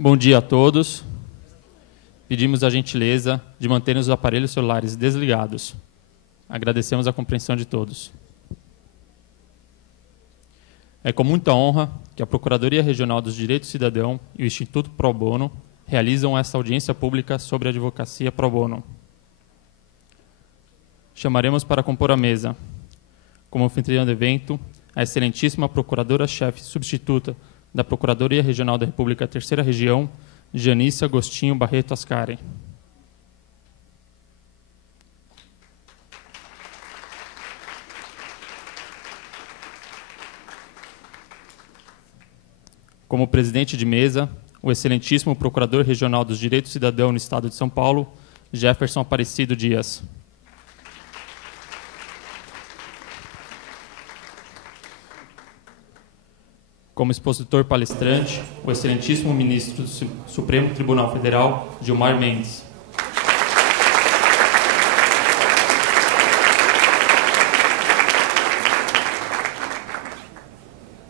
Bom dia a todos. Pedimos a gentileza de manterem os aparelhos celulares desligados. Agradecemos a compreensão de todos. É com muita honra que a Procuradoria Regional dos Direitos do Cidadão e o Instituto Pro Bono realizam esta audiência pública sobre a advocacia pro bono. Chamaremos para compor a mesa, como anfitriã do evento, a excelentíssima Procuradora-Chefe Substituta da Procuradoria Regional da República Terceira Região, Janice Agostinho Barreto Ascari. Como presidente de mesa, o excelentíssimo Procurador Regional dos Direitos do Cidadão no Estado de São Paulo, Jefferson Aparecido Dias. Como expositor palestrante, o excelentíssimo Ministro do Supremo Tribunal Federal, Gilmar Mendes.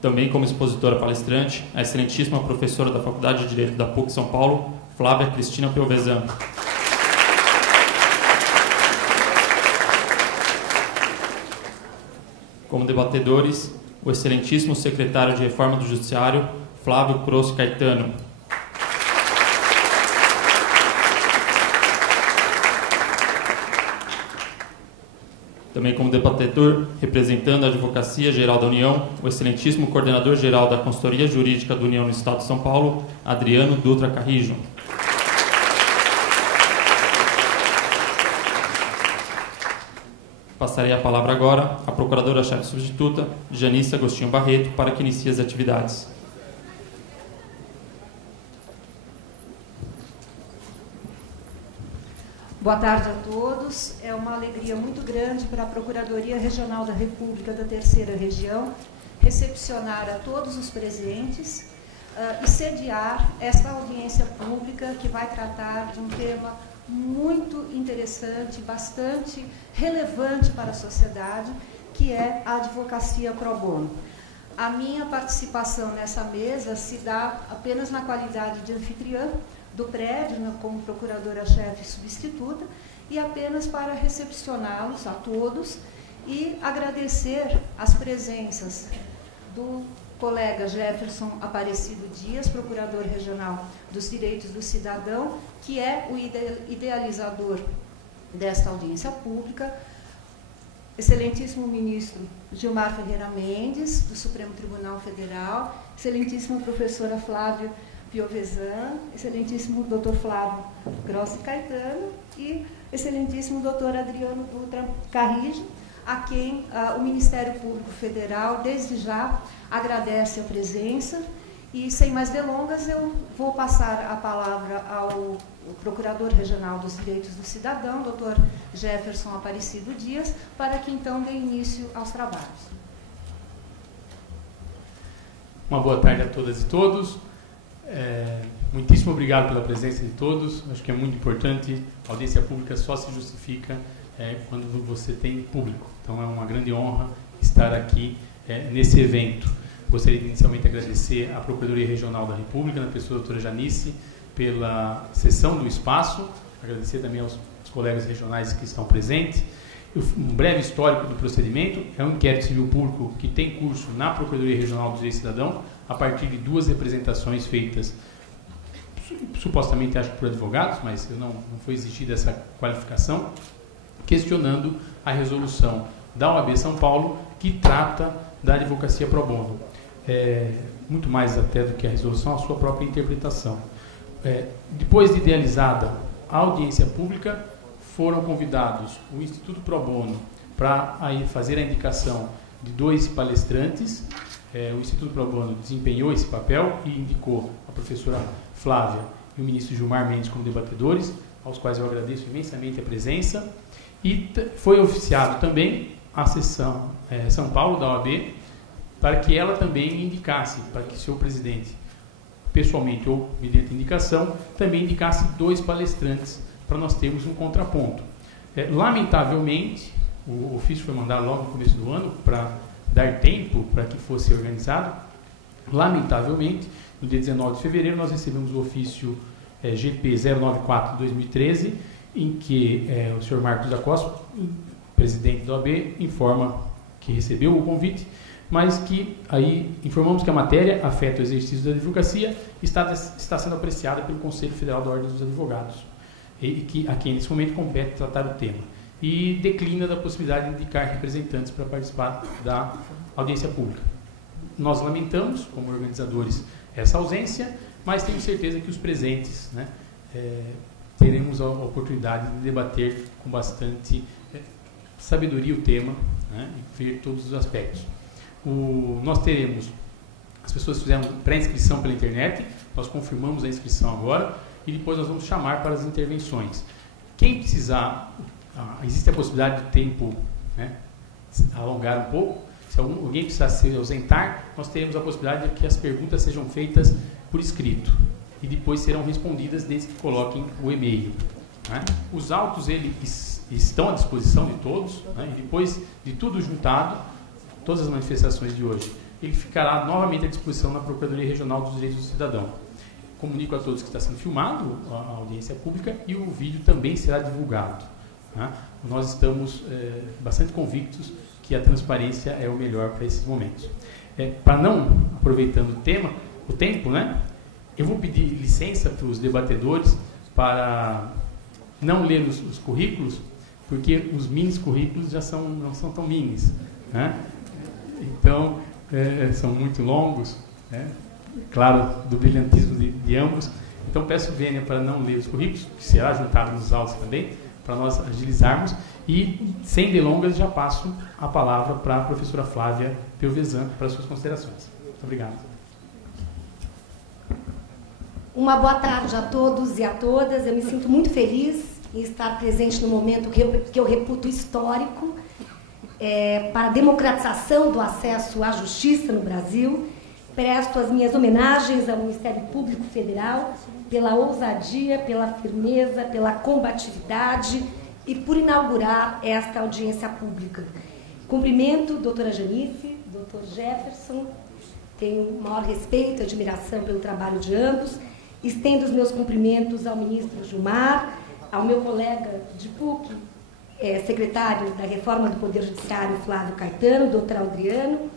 Também como expositora palestrante, a excelentíssima professora da Faculdade de Direito da PUC São Paulo, Flávia Cristina Pelvezan. Como debatedores, o excelentíssimo secretário de Reforma do Judiciário, Flávio Croce Caetano. Também como debatedor, representando a Advocacia Geral da União, o excelentíssimo Coordenador-Geral da Consultoria Jurídica da União no Estado de São Paulo, Adriano Dutra Carrijo. Passarei a palavra agora à Procuradora-Chefe Substituta, Janice Agostinho Barreto, para que inicie as atividades. Boa tarde a todos. É uma alegria muito grande para a Procuradoria Regional da República da Terceira Região recepcionar a todos os presentes e sediar esta audiência pública que vai tratar de um tema muito interessante, bastante relevante para a sociedade, que é a advocacia pro bono. A minha participação nessa mesa se dá apenas na qualidade de anfitriã do prédio, como procuradora-chefe substituta, e apenas para recepcioná-los a todos e agradecer as presenças do colega Jefferson Aparecido Dias, Procurador Regional dos Direitos do Cidadão, que é o idealizador desta audiência pública, excelentíssimo ministro Gilmar Ferreira Mendes, do Supremo Tribunal Federal, excelentíssima professora Flávia Pelvezan, excelentíssimo Dr. Flávio Croce Caetano e excelentíssimo Dr. Adriano Dutra Carrijo, a quem o Ministério Público Federal, desde já, agradece a presença. E, sem mais delongas, eu vou passar a palavra ao Procurador Regional dos Direitos do Cidadão, Dr. Jefferson Aparecido Dias, para que, então, dê início aos trabalhos. Uma boa tarde a todas e todos. Muitíssimo obrigado pela presença de todos. Acho que é muito importante. A audiência pública só se justifica quando você tem público. Então, é uma grande honra estar aqui nesse evento. Gostaria de inicialmente agradecer à Procuradoria Regional da República, na pessoa da doutora Janice, pela cessão do espaço. Agradecer também aos colegas regionais que estão presentes. Um breve histórico do procedimento. É um inquérito civil público que tem curso na Procuradoria Regional dos Direitos do Cidadão, a partir de duas representações feitas, supostamente acho que por advogados, mas não foi exigida essa qualificação, questionando a resolução da OAB São Paulo, que trata da advocacia pro bono. Muito mais até do que a resolução, a sua própria interpretação. Depois de idealizada a audiência pública, foram convidados o Instituto Pro Bono para fazer a indicação de dois palestrantes. O Instituto Pro Bono desempenhou esse papel e indicou a professora Flávia e o ministro Gilmar Mendes como debatedores, aos quais eu agradeço imensamente a presença. E foi oficiado também a sessão São Paulo da OAB, para que ela também indicasse, para que o seu presidente, pessoalmente ou mediante indicação, também indicasse dois palestrantes, para nós termos um contraponto. Lamentavelmente, o ofício foi mandado logo no começo do ano, para dar tempo para que fosse organizado. Lamentavelmente, No dia 19 de fevereiro, nós recebemos o ofício GP 094/2013, em que o senhor Marcos da Costa, presidente da OAB, informa que recebeu o convite, mas que aí informamos que a matéria afeta o exercício da advocacia está sendo apreciada pelo Conselho Federal da Ordem dos Advogados, e que a quem nesse momento compete tratar o tema, e declina da possibilidade de indicar representantes para participar da audiência pública. Nós lamentamos, como organizadores, essa ausência, mas tenho certeza que os presentes, né, teremos a oportunidade de debater com bastante sabedoria o tema, né, e ver todos os aspectos. Nós teremos, as pessoas fizeram pré-inscrição pela internet, nós confirmamos a inscrição agora, e depois nós vamos chamar para as intervenções. Quem precisar, existe a possibilidade de tempo, né, alongar um pouco. Se alguém precisar se ausentar, nós teremos a possibilidade de que as perguntas sejam feitas por escrito e depois serão respondidas desde que coloquem o e-mail, né? Os autos eles estão à disposição de todos, né? E depois de tudo juntado, todas as manifestações de hoje, ele ficará novamente à disposição na Procuradoria Regional dos Direitos do Cidadão. Comunico a todos que está sendo filmado a audiência pública e o vídeo também será divulgado, né? Nós estamos bastante convictos que a transparência é o melhor para esses momentos. Para não, aproveitando o tempo, né, eu vou pedir licença para os debatedores para não ler os currículos, porque os minis currículos não são tão minis, né? Então, são muito longos, né? Claro, do brilhantismo de ambos. Então, peço Vênia para não ler os currículos, que será juntado nos autos também, para nós agilizarmos. E, sem delongas, já passo a palavra para a professora Flávia Pelvezan para suas considerações. Muito obrigado. Uma boa tarde a todos e a todas. Eu me sinto muito feliz em estar presente no momento que eu reputo histórico para a democratização do acesso à justiça no Brasil. Presto as minhas homenagens ao Ministério Público Federal pela ousadia, pela firmeza, pela combatividade e por inaugurar esta audiência pública. Cumprimento doutora Janice, doutor Jefferson, tenho o maior respeito e admiração pelo trabalho de ambos. Estendo os meus cumprimentos ao ministro Gilmar, ao meu colega de PUC, secretário da Reforma do Poder Judiciário, Flávio Caetano, doutor Adriano.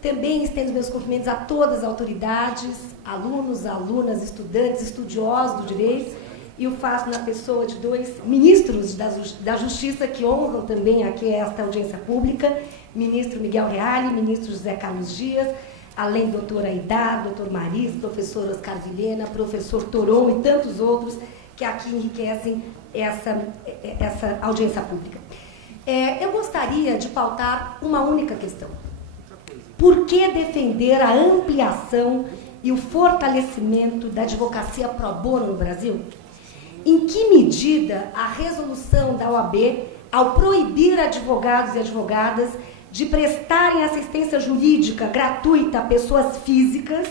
Também estendo os meus cumprimentos a todas as autoridades, alunos, alunas, estudantes, estudiosos do direito, e o faço na pessoa de dois ministros da Justiça que honram também aqui esta audiência pública, ministro Miguel Reale, ministro José Carlos Dias, além do doutor Aidar, doutor Maris, professor Oscar Vilhena, professor Toron e tantos outros que aqui enriquecem essa audiência pública. Eu gostaria de pautar uma única questão. Por que defender a ampliação e o fortalecimento da advocacia pro bono no Brasil? Em que medida a resolução da OAB, ao proibir advogados e advogadas de prestarem assistência jurídica gratuita a pessoas físicas,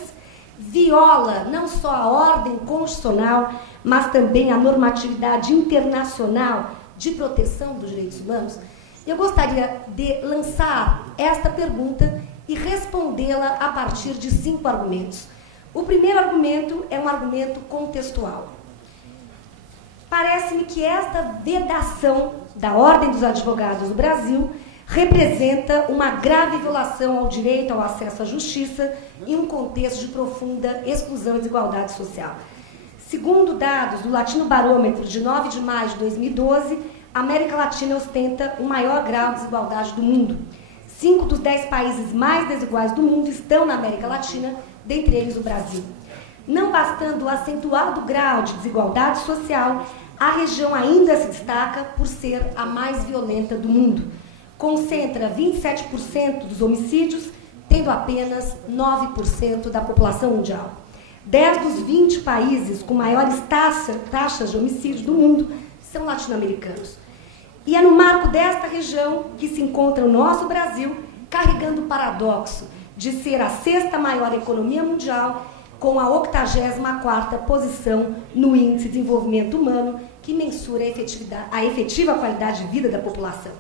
viola não só a ordem constitucional, mas também a normatividade internacional de proteção dos direitos humanos? Eu gostaria de lançar esta pergunta e respondê-la a partir de 5 argumentos. O primeiro argumento é um argumento contextual. Parece-me que esta vedação da Ordem dos Advogados do Brasil representa uma grave violação ao direito ao acesso à justiça em um contexto de profunda exclusão e desigualdade social. Segundo dados do Latino Barômetro de 9 de maio de 2012, a América Latina ostenta o maior grau de desigualdade do mundo. 5 dos 10 países mais desiguais do mundo estão na América Latina, dentre eles o Brasil. Não bastando o acentuado grau de desigualdade social, a região ainda se destaca por ser a mais violenta do mundo. Concentra 27% dos homicídios, tendo apenas 9% da população mundial. 10 dos 20 países com maiores taxas de homicídio do mundo são latino-americanos. E é no marco desta região que se encontra o nosso Brasil, carregando o paradoxo de ser a 6ª maior economia mundial, com a 84ª posição no Índice de Desenvolvimento Humano, que mensura a efetiva qualidade de vida da população,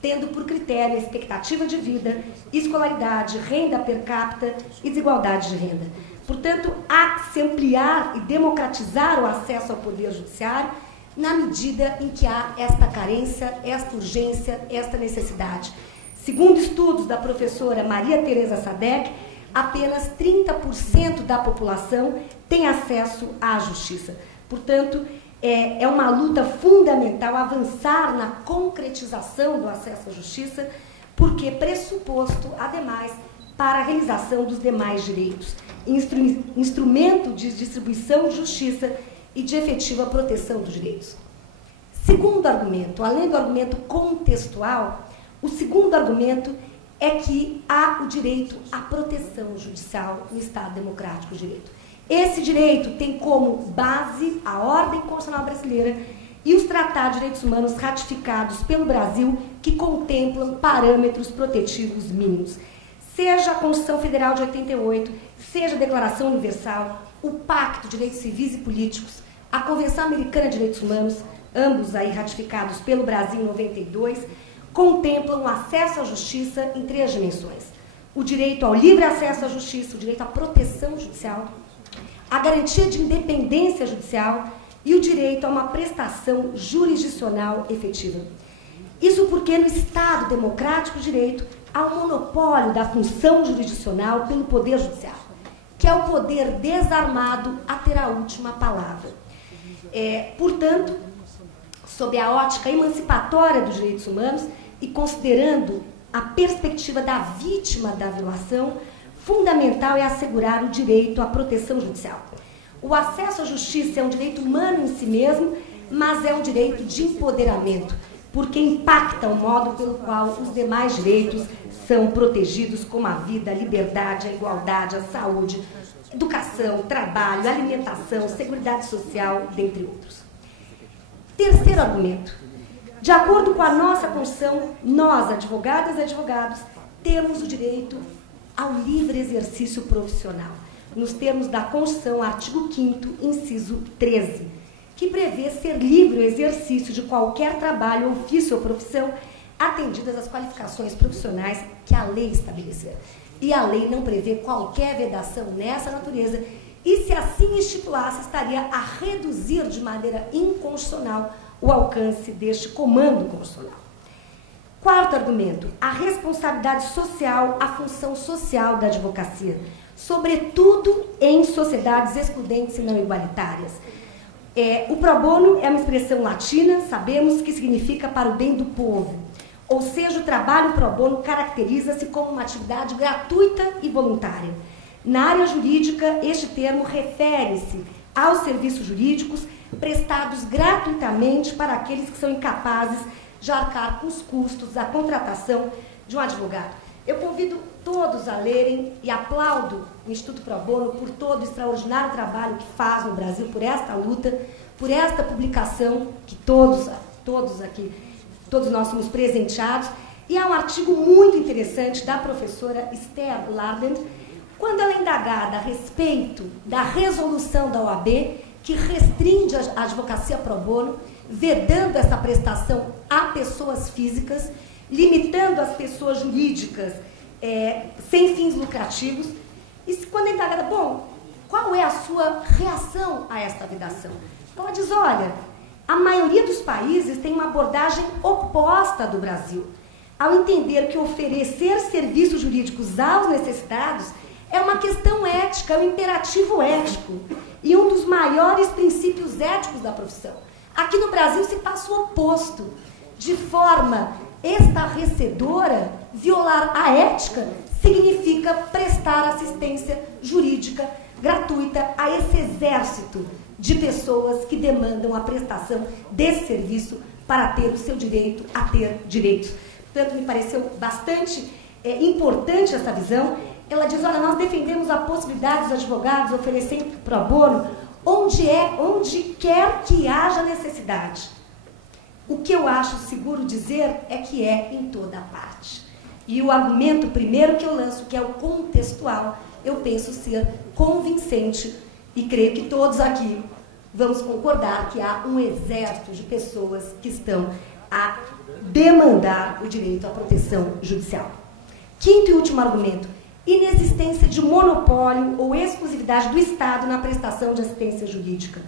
tendo por critério a expectativa de vida, escolaridade, renda per capita e desigualdade de renda. Portanto, há que se ampliar e democratizar o acesso ao Poder Judiciário na medida em que há esta carência, esta urgência, esta necessidade. Segundo estudos da professora Maria Tereza Sadek, apenas 30% da população tem acesso à justiça. Portanto, é uma luta fundamental avançar na concretização do acesso à justiça, porque é pressuposto, ademais, para a realização dos demais direitos, instrumento de distribuição de justiça e de efetiva proteção dos direitos. Segundo argumento, além do argumento contextual, o segundo argumento é que há o direito à proteção judicial no Estado Democrático de Direito. Esse direito tem como base a ordem constitucional brasileira e os tratados de direitos humanos ratificados pelo Brasil, que contemplam parâmetros protetivos mínimos. Seja a Constituição Federal de 88, seja a Declaração Universal, o Pacto de Direitos Civis e Políticos, a Convenção Americana de Direitos Humanos, ambos aí ratificados pelo Brasil em 92, contemplam o acesso à justiça em 3 dimensões. O direito ao livre acesso à justiça, o direito à proteção judicial, a garantia de independência judicial e o direito a uma prestação jurisdicional efetiva. Isso porque no Estado Democrático de Direito há um monopólio da função jurisdicional pelo Poder Judiciário, que é o poder desarmado a ter a última palavra. Portanto, sob a ótica emancipatória dos direitos humanos e considerando a perspectiva da vítima da violação, fundamental é assegurar o direito à proteção judicial. O acesso à justiça é um direito humano em si mesmo, mas é um direito de empoderamento, porque impacta o modo pelo qual os demais direitos são protegidos, como a vida, a liberdade, a igualdade, a saúde, educação, trabalho, alimentação, seguridade social, dentre outros. Terceiro argumento. De acordo com a nossa Constituição, nós, advogadas e advogados, temos o direito ao livre exercício profissional, nos termos da Constituição, artigo 5º, inciso 13, que prevê ser livre o exercício de qualquer trabalho, ofício ou profissão, atendidas as qualificações profissionais que a lei estabelecer. E a lei não prevê qualquer vedação nessa natureza, e se assim estipulasse, estaria a reduzir de maneira inconstitucional o alcance deste comando constitucional. Quarto argumento, a responsabilidade social, a função social da advocacia, sobretudo em sociedades excludentes e não igualitárias. O pro bono é uma expressão latina, sabemos que significa para o bem do povo. Ou seja, o trabalho pro bono caracteriza-se como uma atividade gratuita e voluntária. Na área jurídica, este termo refere-se aos serviços jurídicos prestados gratuitamente para aqueles que são incapazes de arcar com os custos da contratação de um advogado. Eu convido todos a lerem e aplaudo o Instituto Pro Bono por todo o extraordinário trabalho que faz no Brasil, por esta luta, por esta publicação que todos nós somos presenteados. E há um artigo muito interessante da professora Esther Larden, quando ela é indagada a respeito da resolução da OAB que restringe a advocacia pro bono, vedando essa prestação a pessoas físicas, limitando as pessoas jurídicas sem fins lucrativos. E quando é indagada, qual é a sua reação a esta vedação? Ela diz, olha, a maioria dos países tem uma abordagem oposta do Brasil, ao entender que oferecer serviços jurídicos aos necessitados é uma questão ética, é um imperativo ético e um dos maiores princípios éticos da profissão. Aqui no Brasil se passa o oposto. De forma estarrecedora, violar a ética significa prestar assistência jurídica gratuita a esse exército de pessoas que demandam a prestação desse serviço para ter o seu direito a ter direitos. Portanto, me pareceu bastante importante essa visão. Ela diz, olha, nós defendemos a possibilidade dos advogados oferecerem pro bono onde quer que haja necessidade. O que eu acho seguro dizer é que é em toda parte. E o argumento primeiro que eu lanço, que é o contextual, eu penso ser convincente e creio que todos aqui vamos concordar que há um exército de pessoas que estão a demandar o direito à proteção judicial. Quinto e último argumento, inexistência de monopólio ou exclusividade do Estado na prestação de assistência jurídica.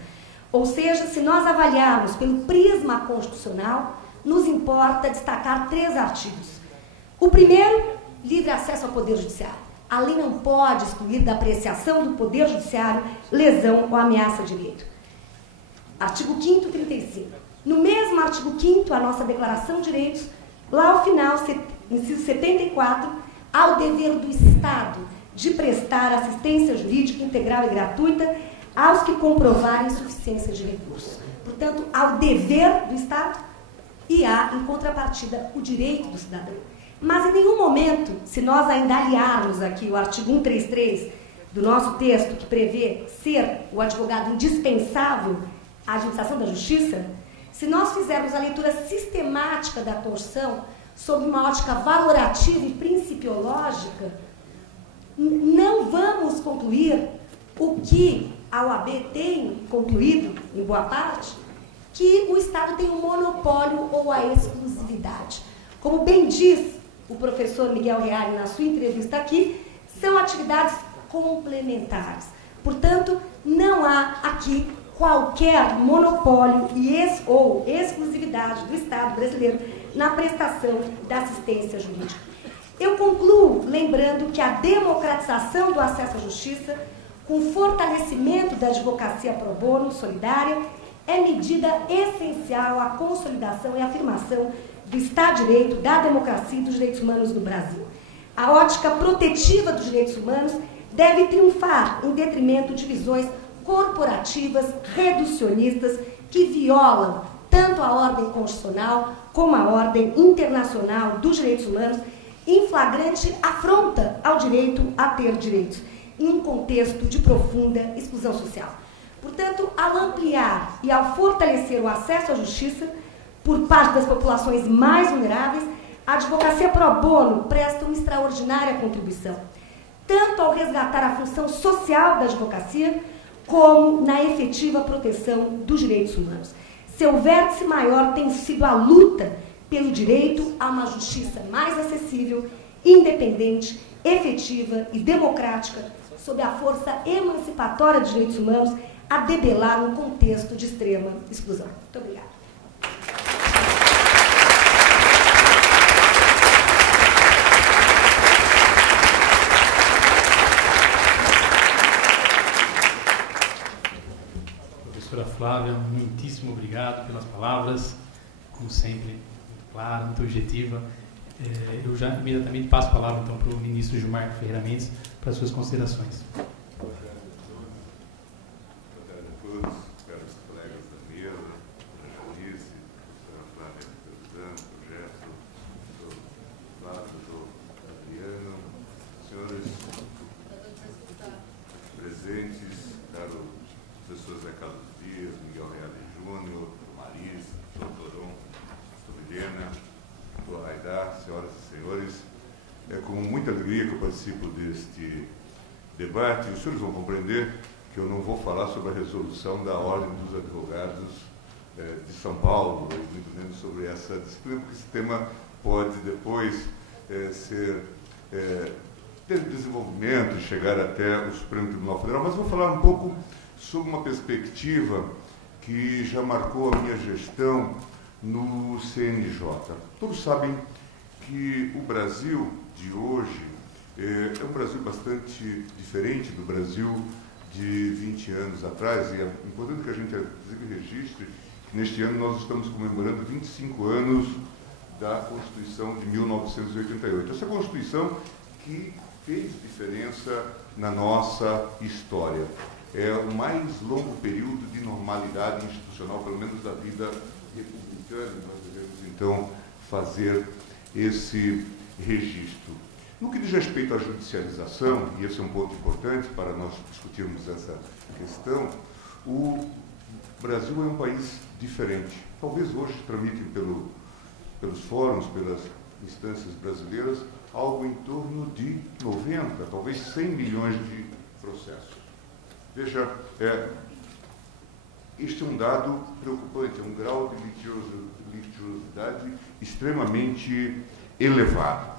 Ou seja, se nós avaliarmos pelo prisma constitucional, nos importa destacar 3 artigos. O primeiro, livre acesso ao Poder Judiciário. A lei não pode excluir da apreciação do Poder Judiciário lesão ou ameaça a direito. Artigo 5º, 35. No mesmo artigo 5º, a nossa Declaração de Direitos, lá ao final, inciso 74, ao dever do Estado de prestar assistência jurídica integral e gratuita aos que comprovarem insuficiência de recursos. Portanto, ao dever do Estado e há, em contrapartida, o direito do cidadão. Mas em nenhum momento, se nós ainda aliarmos aqui o artigo 133 do nosso texto, que prevê ser o advogado indispensável à administração da justiça, se nós fizermos a leitura sistemática da Constituição sob uma ótica valorativa e principiológica, não vamos concluir o que a OAB tem concluído, em boa parte, que o Estado tem um monopólio ou a exclusividade. Como bem diz o professor Miguel Reale na sua entrevista aqui, são atividades complementares. Portanto, não há aqui qualquer monopólio ou exclusividade do Estado brasileiro na prestação da assistência jurídica. Eu concluo lembrando que a democratização do acesso à justiça, com fortalecimento da advocacia pro bono solidária, é medida essencial à consolidação e afirmação do Estado de Direito, da democracia e dos direitos humanos no Brasil. A ótica protetiva dos direitos humanos deve triunfar em detrimento de visões corporativas, reducionistas, que violam tanto a ordem constitucional como a ordem internacional dos direitos humanos, em flagrante afronta ao direito a ter direitos, em um contexto de profunda exclusão social. Portanto, ao ampliar e ao fortalecer o acesso à justiça por parte das populações mais vulneráveis, a advocacia pro bono presta uma extraordinária contribuição, tanto ao resgatar a função social da advocacia, como na efetiva proteção dos direitos humanos. Seu vértice maior tem sido a luta pelo direito a uma justiça mais acessível, independente, efetiva e democrática, sob a força emancipatória dos direitos humanos, a debelar um contexto de extrema exclusão. Muito obrigada. Professora Flávia, muitíssimo obrigado pelas palavras, como sempre, muito clara, muito objetiva. Eu já imediatamente passo a palavra então para o ministro Gilmar Ferreira Mendes para as suas considerações. Boa tarde a todos, caros colegas da mesa, a Janice, a professora Flávia representante, o Gerson, o Flávio, o Adriano, senhores presentes, caro professor Zé Carlos Dias, Miguel Reale Júnior, Maris, doutorão, Helena, Aidar, senhoras e senhores, é com muita alegria que eu participo deste debate. Os senhores vão compreender que eu não vou falar sobre a resolução da Ordem dos Advogados de São Paulo, muito menos sobre essa disciplina, porque esse tema pode depois ter desenvolvimento e chegar até o Supremo Tribunal Federal, mas vou falar um pouco sobre uma perspectiva que já marcou a minha gestão no CNJ. Todos sabem que o Brasil de hoje é um Brasil bastante diferente do Brasil de 20 anos atrás, e é importante que a gente registre que neste ano nós estamos comemorando 25 anos da Constituição de 1988. Essa Constituição que fez diferença na nossa história. É o mais longo período de normalidade institucional, pelo menos da vida republicana, e nós devemos, então, fazer esse registro. No que diz respeito à judicialização, e esse é um ponto importante para nós discutirmos essa questão, o Brasil é um país diferente. Talvez hoje tramitem pelos fóruns, pelas instâncias brasileiras, algo em torno de 90, talvez 100 milhões de processos. Veja, este é um dado preocupante, é um grau de litigiosidade extremamente elevado.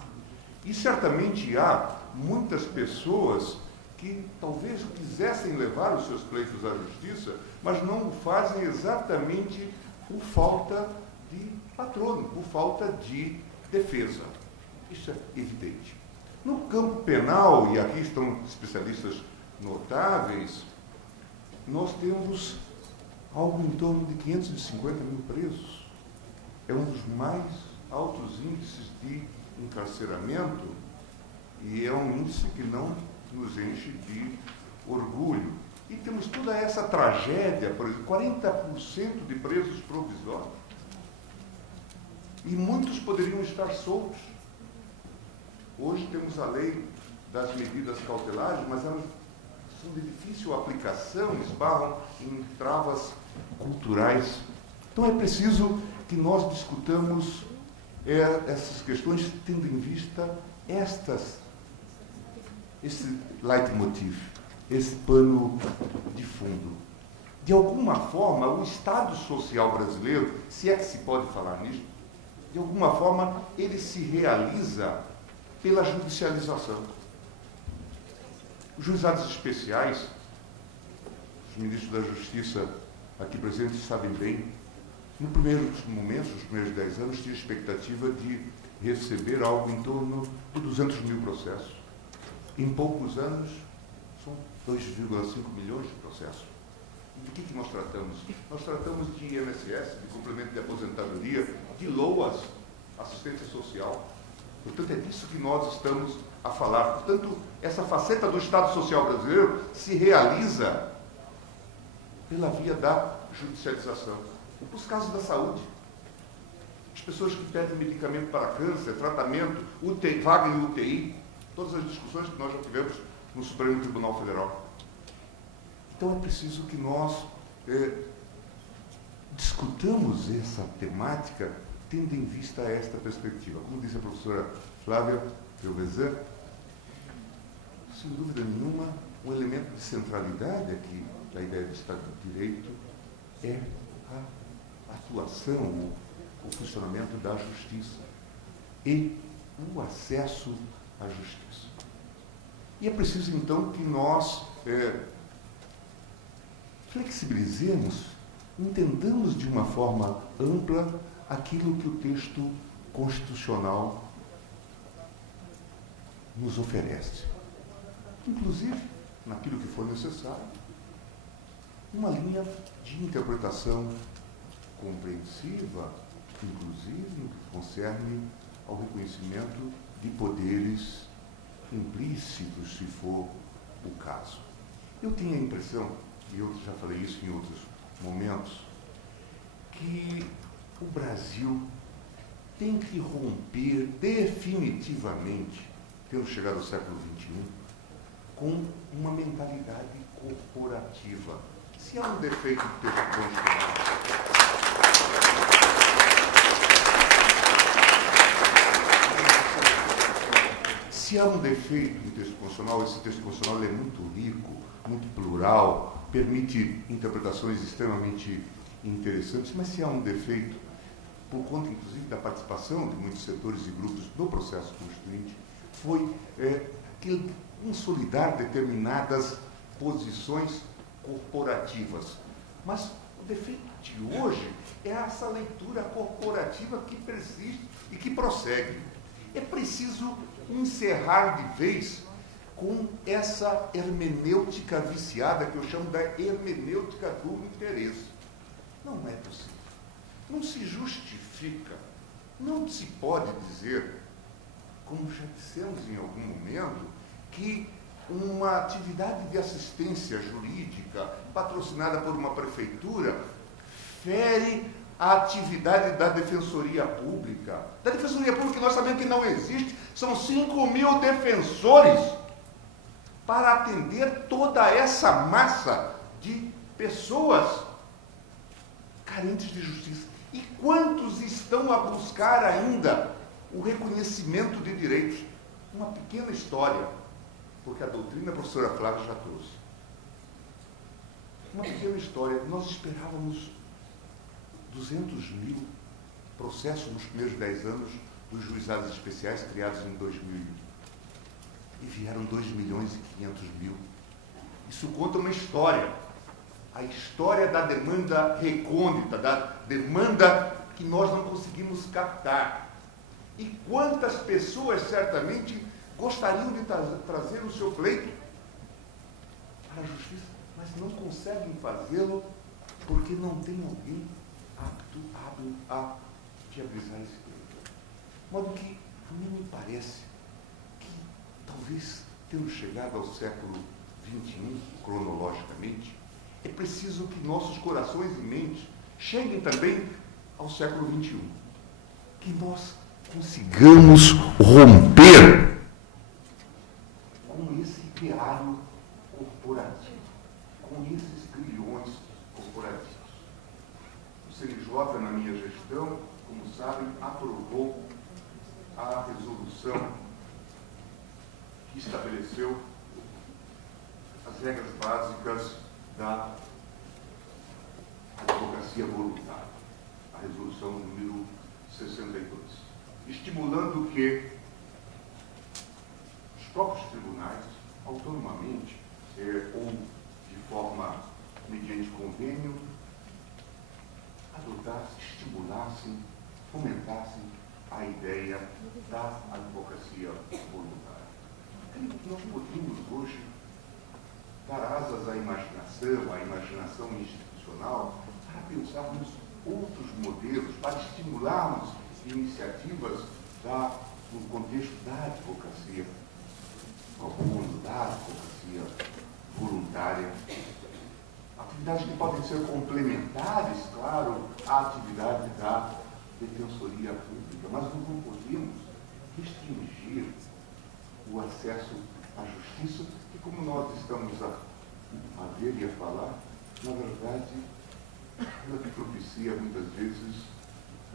E certamente há muitas pessoas que talvez quisessem levar os seus pleitos à justiça, mas não o fazem exatamente por falta de patrono, por falta de defesa. Isso é evidente. No campo penal, e aqui estão especialistas notáveis, nós temos algo em torno de 550 mil presos. É um dos mais altos índices de encarceramento e é um índice que não nos enche de orgulho. E temos toda essa tragédia, por exemplo, 40% de presos provisórios. E muitos poderiam estar soltos. Hoje temos a lei das medidas cautelares, mas elas são de difícil aplicação, esbarram em travas culturais. Então é preciso que nós discutamos essas questões tendo em vista esse leitmotiv, esse pano de fundo. De alguma forma, o Estado social brasileiro, se é que se pode falar nisso, de alguma forma ele se realiza pela judicialização. Os juizados especiais, os ministros da Justiça aqui presentes sabem bem, no primeiros momentos, nos primeiros 10 anos, tinha expectativa de receber algo em torno de 200 mil processos. Em poucos anos, são 2,5 milhões de processos. E de que nós tratamos? Nós tratamos de INSS, de complemento de aposentadoria, de LOAS, assistência social. Portanto, é disso que nós estamos a falar. Portanto, essa faceta do Estado Social brasileiro se realiza pela via da judicialização. Os casos da saúde. As pessoas que pedem medicamento para câncer, tratamento, UTI, vaga em UTI, todas as discussões que nós já tivemos no Supremo Tribunal Federal. Então é preciso que nós discutamos essa temática tendo em vista esta perspectiva. Como disse a professora Flávia Pelvezan, sem dúvida nenhuma, um elemento de centralidade aqui da ideia de Estado de Direito é a atuação, o funcionamento da justiça e o acesso à justiça. E é preciso, então, que nós flexibilizemos, entendamos de uma forma ampla aquilo que o texto constitucional nos oferece. Inclusive, naquilo que for necessário, uma linha de interpretação compreensiva, inclusive no que concerne ao reconhecimento de poderes implícitos, se for o caso. Eu tenho a impressão, e eu já falei isso em outros momentos, que o Brasil tem que romper definitivamente, tendo chegado ao século XXI, com uma mentalidade corporativa. Se há um defeito do texto constitucional, se há um defeito no texto constitucional, esse texto constitucional é muito rico, muito plural, permite interpretações extremamente interessantes, mas se há um defeito, por conta, inclusive, da participação de muitos setores e grupos no processo constituinte, foi consolidar determinadas posições corporativas. Mas o defeito de hoje é essa leitura corporativa que persiste e que prossegue. É preciso encerrar de vez com essa hermenêutica viciada que eu chamo da hermenêutica do interesse. Não é possível. Não se justifica, não se pode dizer, como já dissemos em algum momento, que uma atividade de assistência jurídica patrocinada por uma prefeitura fere a atividade da Defensoria Pública. Da Defensoria Pública, nós sabemos que não existe, são 5.000 defensores para atender toda essa massa de pessoas carentes de justiça. E quantos estão a buscar ainda o reconhecimento de direitos? Uma pequena história, porque a doutrina a professora Flávia já trouxe. Uma pequena história. Nós esperávamos 200 mil processos nos primeiros 10 anos dos juizados especiais criados em 2001. e vieram 2.500.000. Isso conta uma história. A história da demanda recôndita, da demanda que nós não conseguimos captar. E quantas pessoas certamente gostariam de trazer o seu pleito para a justiça, mas não conseguem fazê-lo porque não tem alguém apto a viabilizar esse pleito. De modo que a mim me parece que talvez tendo chegado ao século XXI, cronologicamente, é preciso que nossos corações e mentes cheguem também ao século XXI. Que nós consigamos romper com esse ideário corporativo, com esses grilhões corporativos. O CNJ, na minha gestão, como sabem, aprovou a resolução que estabeleceu as regras básicas da advocacia voluntária, a resolução número 62, estimulando que os próprios tribunais, autonomamente ou de forma mediante convênio, adotassem, estimulassem, fomentassem a ideia da advocacia voluntária. Creio que nós podemos hoje dar asas à imaginação institucional, para pensarmos outros modelos, para estimularmos iniciativas no contexto da advocacia comum, da advocacia voluntária. Atividades que podem ser complementares, claro, à atividade da defensoria pública, mas não podemos restringir o acesso à justiça, que, como nós estamos a ver e a falar, na verdade, ela propicia muitas vezes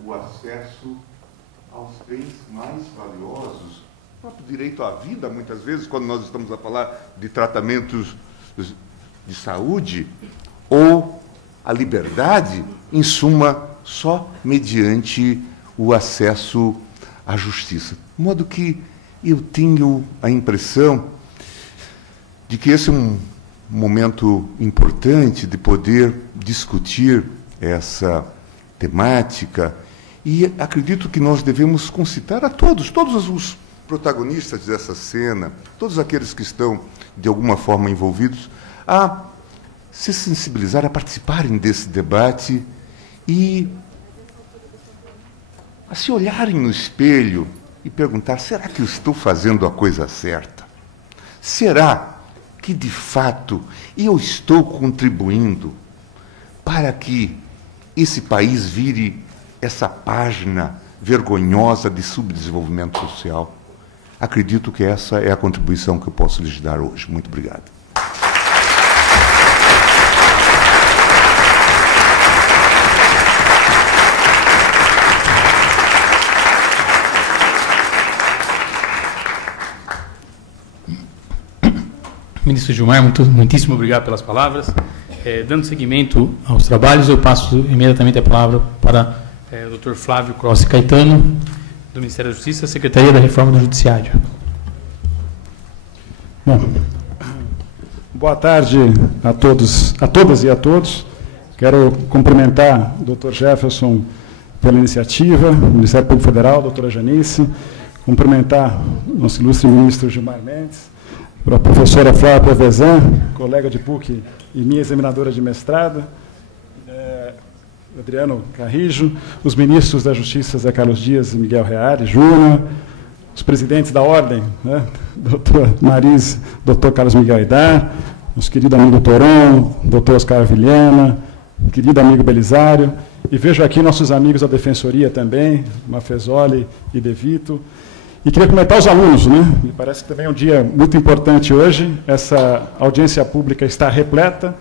o acesso aos bens mais valiosos, o próprio direito à vida, muitas vezes, quando nós estamos a falar de tratamentos de saúde, ou a liberdade, em suma, só mediante o acesso à justiça. De modo que eu tenho a impressão de que esse é um momento importante de poder discutir essa temática, e acredito que nós devemos concitar a todos os protagonistas dessa cena, todos aqueles que estão, de alguma forma, envolvidos, a se sensibilizar, a participarem desse debate e a se olharem no espelho e perguntar: será que eu estou fazendo a coisa certa? Será que, de fato, eu estou contribuindo para que esse país vire essa página vergonhosa de subdesenvolvimento social? Acredito que essa é a contribuição que eu posso lhes dar hoje. Muito obrigado. Ministro Gilmar, muitíssimo obrigado pelas palavras. Dando seguimento aos trabalhos, eu passo imediatamente a palavra para o Dr. Flávio Crossi Caetano, do Ministério da Justiça, Secretaria da Reforma do Judiciário. Bom, boa tarde a todos, a todas e a todos. Quero cumprimentar o Dr. Jefferson pela iniciativa, o Ministério Público Federal, a doutora Janice, cumprimentar o nosso ilustre ministro Gilmar Mendes, a professora Flávia Provezan, colega de PUC e minha examinadora de mestrado, Adriano Carrijo, os ministros da Justiça, Zé Carlos Dias e Miguel Reale Júnior, os presidentes da Ordem, doutor Marise, doutor Carlos Miguel Aidar, nosso querido amigo Toron, doutor Oscar Vilhena, querido amigo Belisário, e vejo aqui nossos amigos da Defensoria também, Mafezoli e De Vito. E queria comentar os alunos, Me parece que também é um dia muito importante hoje. Essa audiência pública está repleta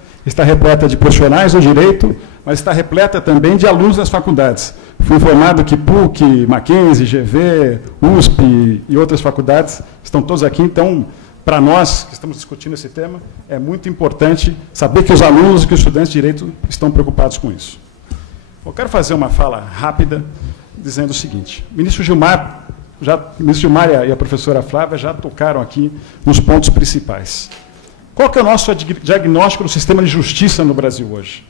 de profissionais do direito, mas está repleta também de alunos das faculdades. Fui informado que PUC, Mackenzie, GV, USP e outras faculdades estão todos aqui, então, para nós que estamos discutindo esse tema, é muito importante saber que os alunos e que os estudantes de direito estão preocupados com isso. Eu quero fazer uma fala rápida, dizendo o seguinte: o ministro Gilmar o ministro Gilmar e a professora Flávia já tocaram aqui nos pontos principais. Qual que é o nosso diagnóstico do sistema de justiça no Brasil hoje?